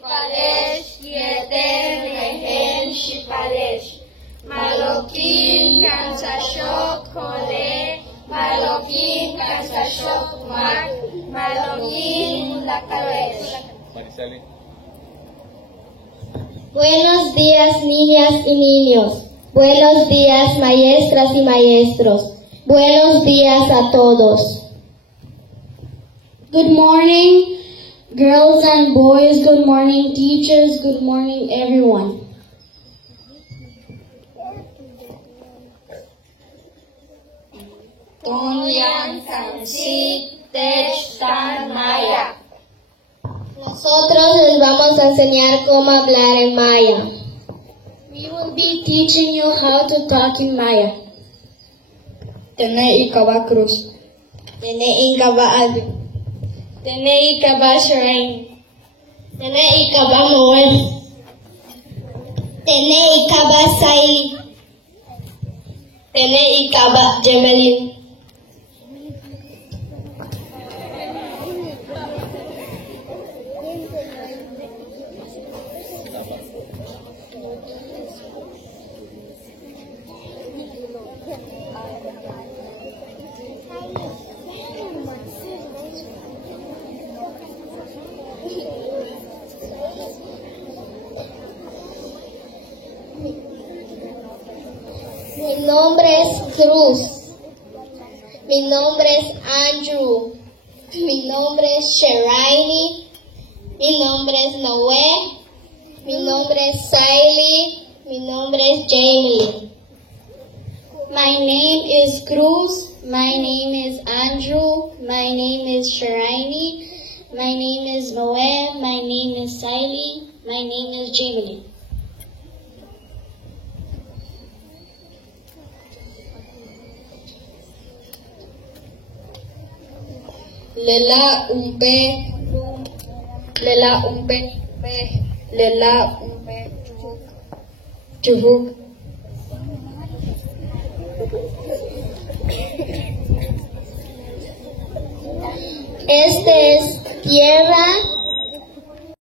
Shipalesh, Yeten Rehen Shipalesh. Malokin Kansashok Kole, Malokin Kansashok Mak, Malokin Lakalesh. Marisali. Buenos días, niñas y niños. Buenos días, maestras y maestros. Buenos días a todos. Good morning, girls and boys. Good morning, teachers. Good morning, everyone. Tonyan Kansi Tech Tan Maya. Nosotros les vamos a enseñar cómo hablar en Maya. We will be teaching you how to talk in Maya. Tene ikaba cruz. Tene ikaba adu. Tene ikaba shrine. Tene ikaba moel. Tene ikaba saili. Tene ikaba jemelin. Mi nombre es Cruz. Mi nombre es Andrew. Mi nombre es Sheraini. Mi nombre es Noé. Mi nombre es Siley. Mi nombre es Jamie. My name is Cruz. My name is Andrew. My name is Sheraini. My name is Noé. My name is Siley. My name is Jamie. Lela umpe, lela umpe, lela umpe, chubuk. Este es tierra.